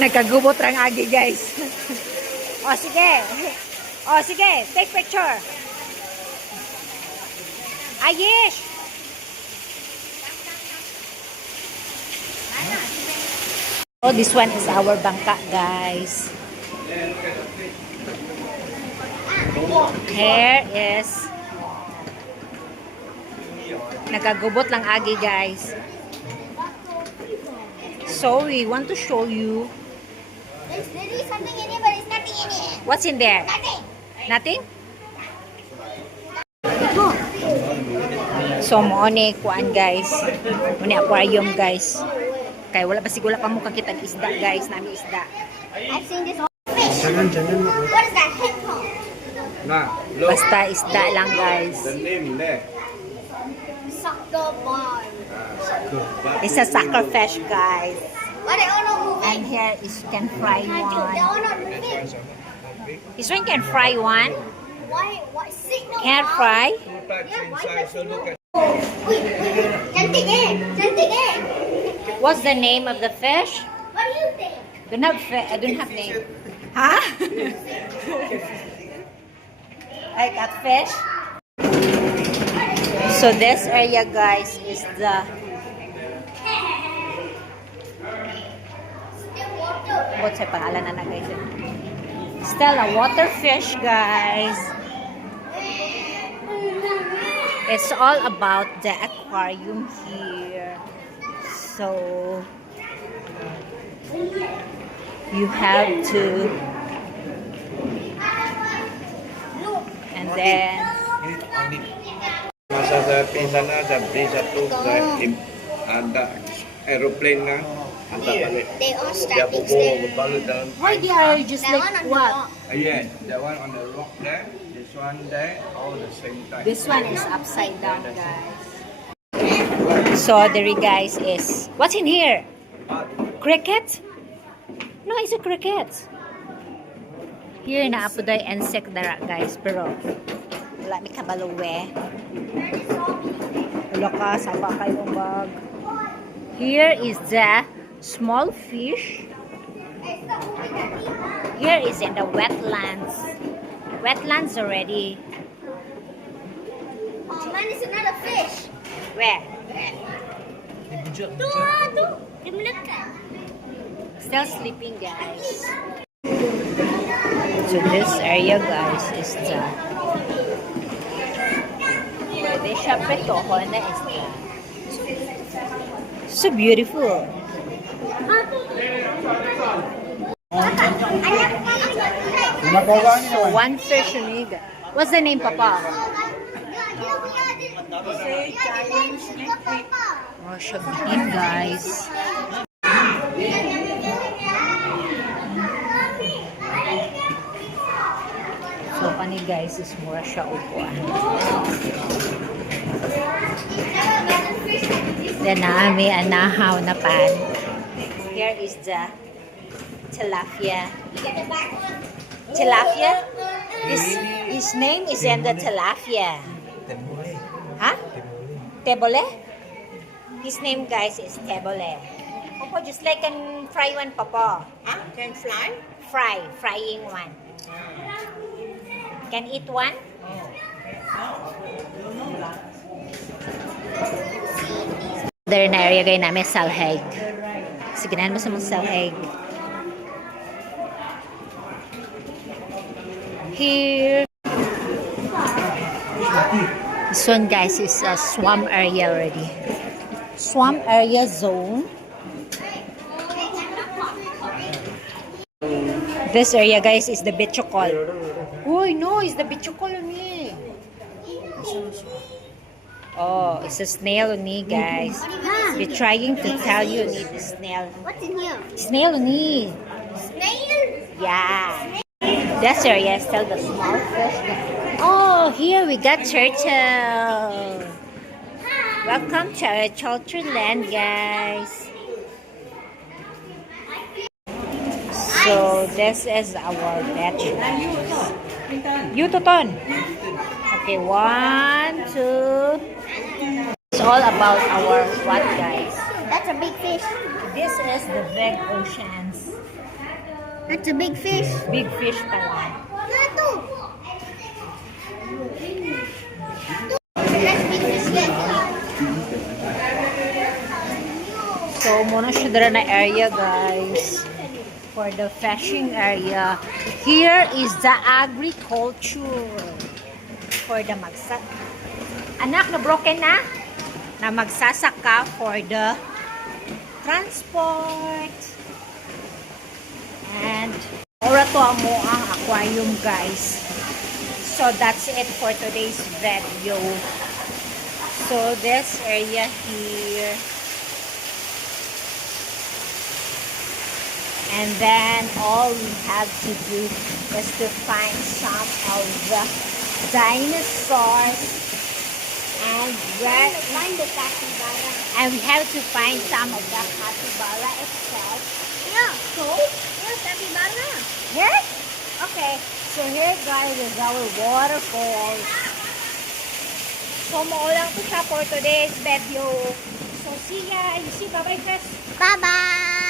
Nagkagubot rang agi, guys. O, sige. O, sige. Take picture. Ayish! Oh, this one is our bangka, guys. Here is nagkagubot lang agi, guys. So we want to show you. There is something in it, but it's nothing in it. What's in there? Nothing. Nothing? So mo ni kuan, guys. Mo ni aquarium, guys. Kay wala pa siguro pa mo kakita isda, guys, nami isda. I've seen this fish. What is that head called? Nah, look, Basta isda lang, guys. the name there. Sucker bar. It's a sucker fish, guys. Why they all not moving? And here is can fry They one. all not moving. This one can fry one. Why? What? Signal. Can fry. Two types inside, so look at. Wait. Cantik eh. Cantik eh. What's the name of the fish? What do you think? I don't have name. Huh? I got fish. So this area, guys, is the Still water. what's the pangalan na guys? Stella water fish, guys. It's all about the aquarium here. So you have to, and then Masa saya pergi sana, saya beli satu, ada aeroplane na, hantar balik. They all Dia static pukul still. berbalut dalam. why they are just That like one on the what? rock. Yeah, that one on the rock there, this one there, all the same type. This one is upside down, guys. So there, guys, is what's in here? Cricket? No, it's a cricket. Here na apo day insect dara, guys, pero wala mi kabaluwe. Wala ka saba kayong bag. Here is the small fish. Here is in the wetlands. Wetlands already. Oh man, it's another fish. Where? Tuh. Dia melekat. Still sleeping, guys. So this area, guys, is the where they shop it to Honda is the so beautiful. So one fish amiga. What's the name, Papa? Oh, siya bitin, guys. So kani, guys, is mura siya upuan. Then may anahaw na pan. Here is the tilapia. Tilapia? His name is in the tilapia. Huh? Tebole? His name, guys, is Tebole. Opo, just like an fry one, Papa. Huh? Can fly? Frying one. Can eat one? There na area gay namin salheg. Siginan mo sa mga salheg. Here. This one, guys, is a swamp area already. Swamp area zone. This area, guys, is the bichokol. Oh, no, it's the bichokol ni. Oh, it's a snail ni, guys. We're trying to tell you ni the snail. What's in here? Snail ni. Snail? Yeah. This area is still the small fish. Oh, here we got turtle. Welcome to our Chulter land, guys. So this is our vegetables. You Toton. Okay, 1, 2. It's all about our what, guys? That's a big fish. This is the big oceans. That's a big fish. Big fish pala. Ito. That's big fish yan. So, muna siya dara na area, guys. For the fishing area. Here is the agriculture. For the anak na broken na? Na magsasaka for the transport. And, ora to mo ang aquarium, guys. So, that's it for today's video. So, this area here. And then all we have to do is to find some of the dinosaurs and Find the capybara. we have to find some of the capybara itself. Yeah. So, where's capybara? Here? Okay. So here guys is our waterfall. So maulang to siya for today's video. So see ya. You see, bye-bye, Chris. Bye-bye.